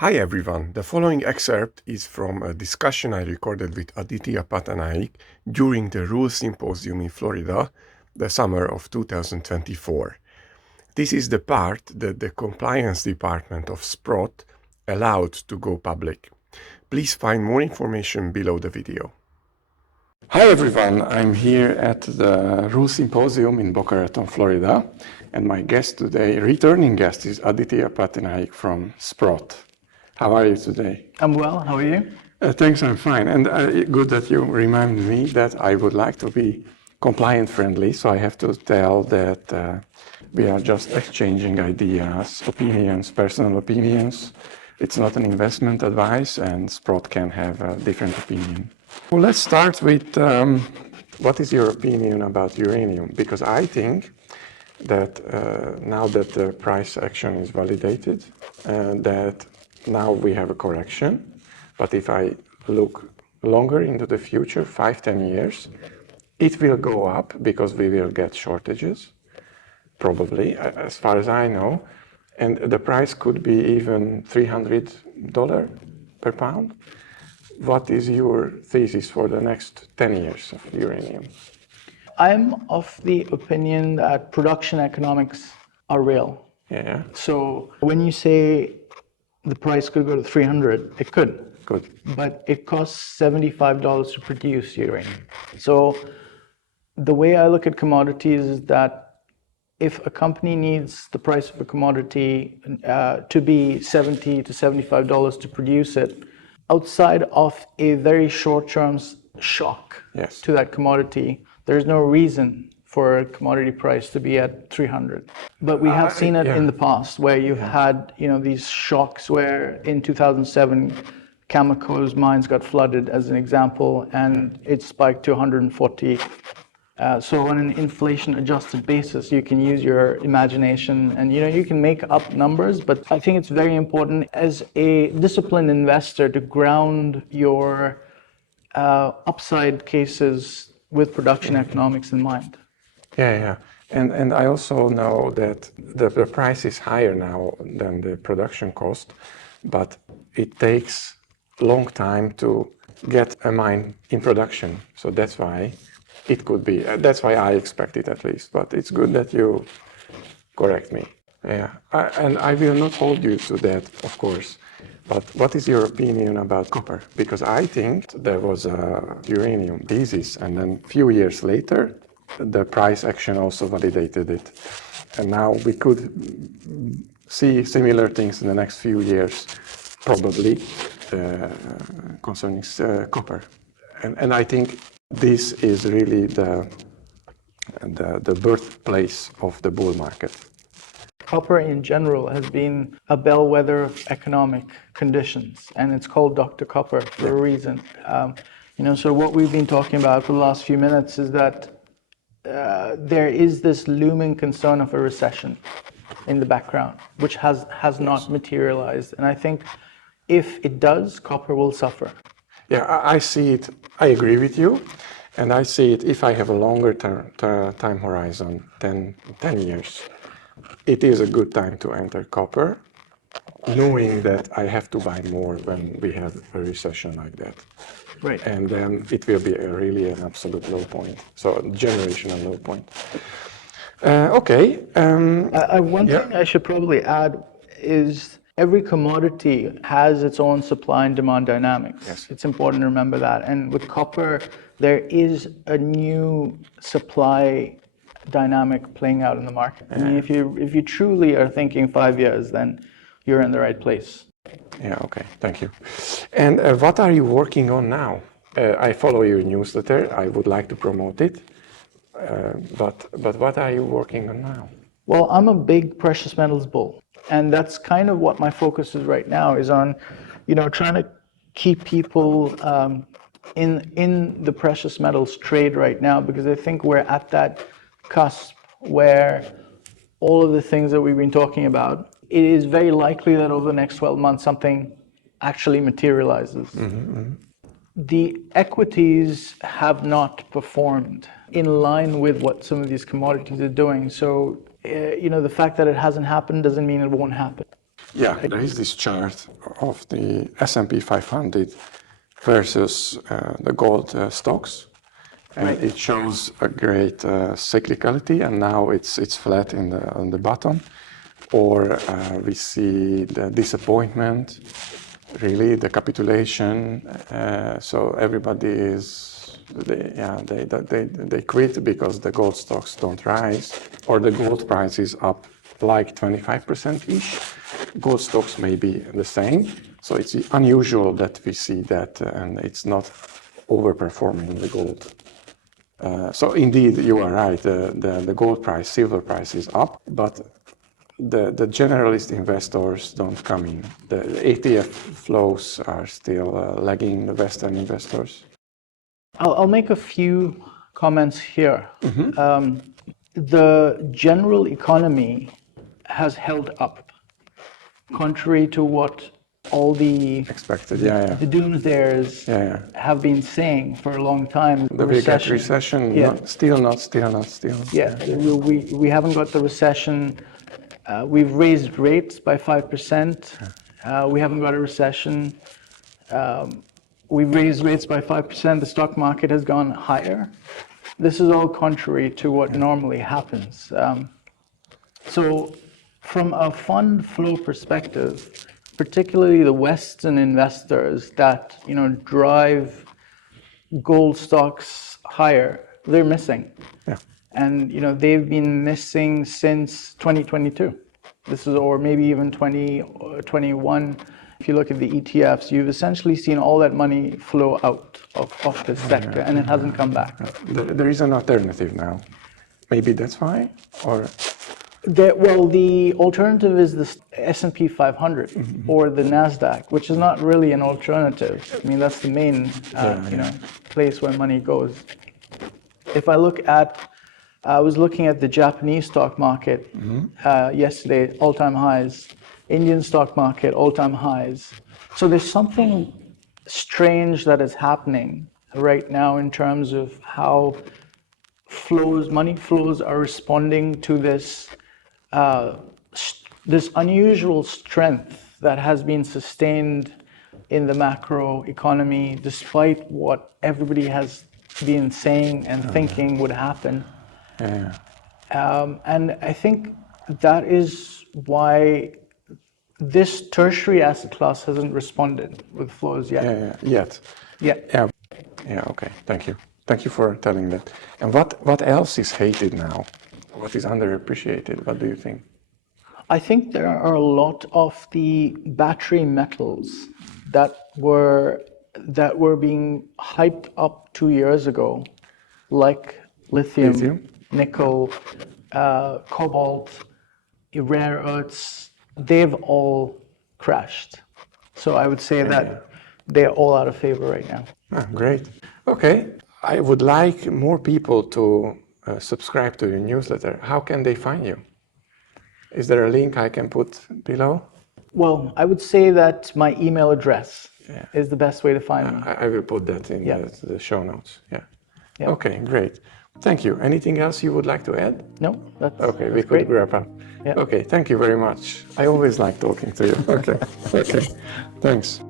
Hi everyone, the following excerpt is from a discussion I recorded with Aditya Pattanaik during the Rules Symposium in Florida, the summer of 2024. This is the part that the compliance department of Sprott allowed to go public. Please find more information below the video. Hi everyone, I'm here at the Rules Symposium in Boca Raton, Florida, and my guest today, returning guest, is Aditya Pattanaik from Sprott. How are you today? I'm well. How are you? Thanks, I'm fine. And good that you remind me that I would like to be compliant friendly. So I have to tell that we are just exchanging ideas, opinions, personal opinions. It's not an investment advice, and Sprott can have a different opinion. Well, let's start with what is your opinion about uranium? Because I think that now that the price action is validated, that now we have a correction, but if I look longer into the future, 5-10 years, it will go up because we will get shortages, probably, as far as I know, and the price could be even $300 per pound. What is your thesis for the next 10 years of uranium? I'm of the opinion that production economics are real. Yeah. So when you say the price could go to 300, it could. Good. But it costs $75 to produce uranium. So the way I look at commodities is that if a company needs the price of a commodity to be $70 to $75 to produce it, outside of a very short-term shock to that commodity, there's no reason for a commodity price to be at 300. But we have seen it in the past where you've had, these shocks where in 2007, Cameco's mines got flooded as an example, and it spiked to 140. So on an inflation-adjusted basis, you can use your imagination and, you can make up numbers, but I think it's very important as a disciplined investor to ground your upside cases with production economics in mind. Yeah. And I also know that the price is higher now than the production cost, but it takes a long time to get a mine in production. So that's why it could be. That's why I expect it at least. But it's good that you correct me. Yeah. And I will not hold you to that, of course. But what is your opinion about copper? Because I think there was a uranium thesis, and then a few years later, the price action also validated it. And now we could see similar things in the next few years, probably, concerning copper. And I think this is really the birthplace of the bull market. Copper in general has been a bellwether of economic conditions, and it's called Dr. Copper for a reason. So what we've been talking about for the last few minutes is that there is this looming concern of a recession in the background, which has not materialized. And I think if it does, copper will suffer. Yeah, I see it. I agree with you. And I see it if I have a longer time horizon, 10 years. It is a good time to enter copper, knowing that I have to buy more when we have a recession like that. Right. And then it will be really an absolute low point, so a generational low point. Okay. One thing I should probably add is every commodity has its own supply and demand dynamics. Yes. It's important to remember that. And with copper, there is a new supply dynamic playing out in the market. I mean, if you truly are thinking 5 years, then you're in the right place. Yeah, okay, thank you. And what are you working on now? I follow your newsletter. I would like to promote it. But what are you working on now? Well, I'm a big precious metals bull. And that's kind of what my focus is right now, is on, trying to keep people in the precious metals trade right now, because I think we're at that cusp where all of the things that we've been talking about, it is very likely that over the next 12 months, something actually materializes. The equities have not performed in line with what some of these commodities are doing. So, the fact that it hasn't happened doesn't mean it won't happen. Yeah, there is this chart of the S&P 500 versus the gold stocks, and Right. it shows a great cyclicality, and now it's flat on the bottom. Or we see the disappointment, really the capitulation. So everybody they quit because the gold stocks don't rise, or the gold price is up like 25% ish. Gold stocks may be the same. So it's unusual that we see that, and it's not overperforming the gold. So indeed, you are right. The gold price, silver price is up, but the generalist investors don't come in. The ETF flows are still lagging the Western investors. I'll make a few comments here. The general economy has held up, contrary to what all the Expected, the doomsdayers have been saying for a long time. The big recession, still not. Yeah, we haven't got the recession. We've raised rates by 5%. We haven't got a recession. We've raised rates by 5%. The stock market has gone higher. This is all contrary to what normally happens. So from a fund flow perspective, particularly the Western investors that drive gold stocks higher, they're missing. Yeah. And they've been missing since 2022. Or maybe even 2021. If you look at the ETFs, you've essentially seen all that money flow out of this sector, and it hasn't come back. There is an alternative now. Maybe that's why, or the alternative is the S&P 500 or the Nasdaq, which is not really an alternative. I mean, that's the main place where money goes. If I was looking at the Japanese stock market yesterday, all-time highs. Indian stock market, all-time highs. So there's something strange that is happening right now in terms of how money flows are responding to this unusual strength that has been sustained in the macro economy, despite what everybody has been saying and thinking would happen. And I think that is why this tertiary asset class hasn't responded with flows yet. Yeah. Okay. Thank you. Thank you for telling that. And what else is hated now? What is underappreciated? What do you think? I think there are a lot of the battery metals that were being hyped up 2 years ago, like lithium. Nickel, cobalt, rare earths. They've all crashed. So I would say that they're all out of favor right now. Great. Okay. I would like more people to subscribe to your newsletter. How can they find you? Is there a link I can put below? Well, I would say that my email address is the best way to find me. I will put that in the show notes. Yeah. Okay, great. Thank you. Anything else you would like to add? No, that's okay. We great. could wrap up. Yeah. Okay, thank you very much. I always like talking to you. Okay, thanks.